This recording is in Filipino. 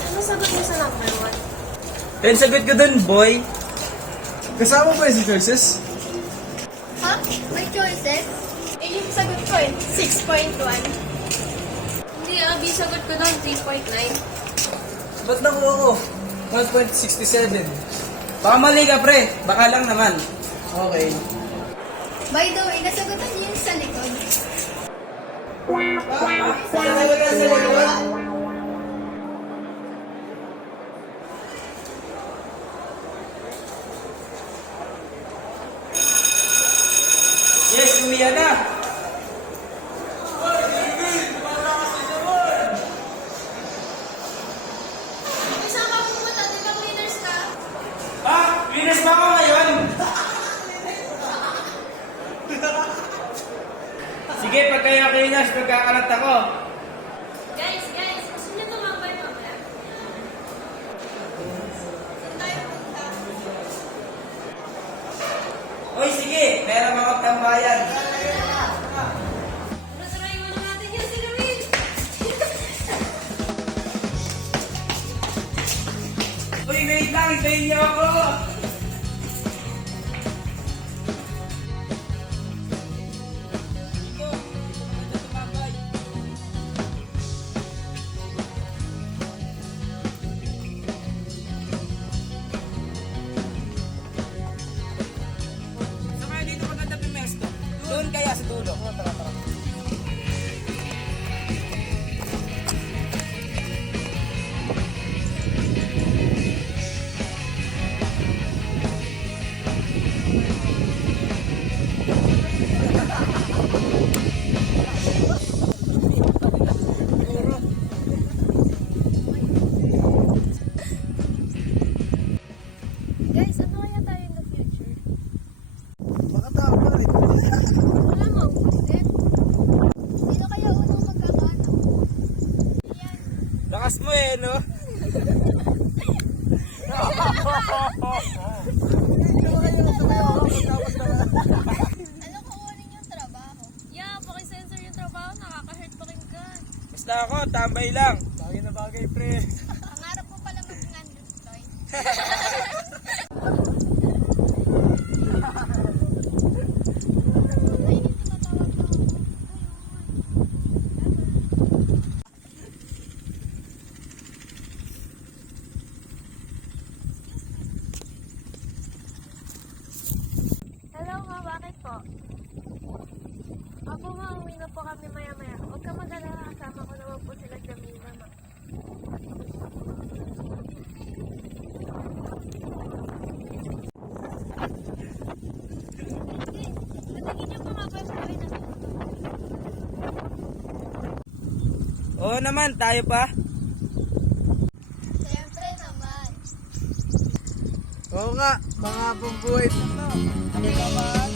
Ano sagot mo sa number 1? Yan sagot ko dun, boy. Kasama ba yung si choices? Ha? May choices? Eh, yung sagot ko eh, 6.1. Hindi, B, sagot ko doon, 3.9. Ba't nakuha ko? 1.67. Baka mali ka, pre. Baka lang naman. Okay. By the way, nasagutan niyo yung sa likod. Yes, umiya na. Isama mo pumunta, di ba cleaners ka? Linis ba ako ngayon? Sige, pag kayo cleaners, magkakalat ako. Guys, gusto niyo tumambay mamaya? Saan tayo punta? Uy, sige. Meron ako tambayan. Nasarayin mo na natin yan, si Louie! Uy, wait lang. Hintayin niyo ako. Saan kaya dito maganda pimesto? Doon kaya sa dulo. Tara, tara. Guys, ano kaya tayo in the future? Makatama rin. Wala mo, isip. Sino kaya unang magkakaanak? Yan. Lakas mo eh, no? Ano kukunin yung trabaho? Yeah, pakisensor yung trabaho, nakaka-hurt pakinggan. Basta ako, tambay lang. Bagay na bagay, pre. Pangarap mo pala maging unemployed. Ay, hindi tumatawag na ako. Hello ma, bakit po? Opo ma, uwi na po kami maya-maya. Huwag ka mag-alala, kasama ko naman po sila Jamila ma. Oo naman, tayo pa. Siyempre naman. Oo nga, mga pambuhay na to. Ano naman?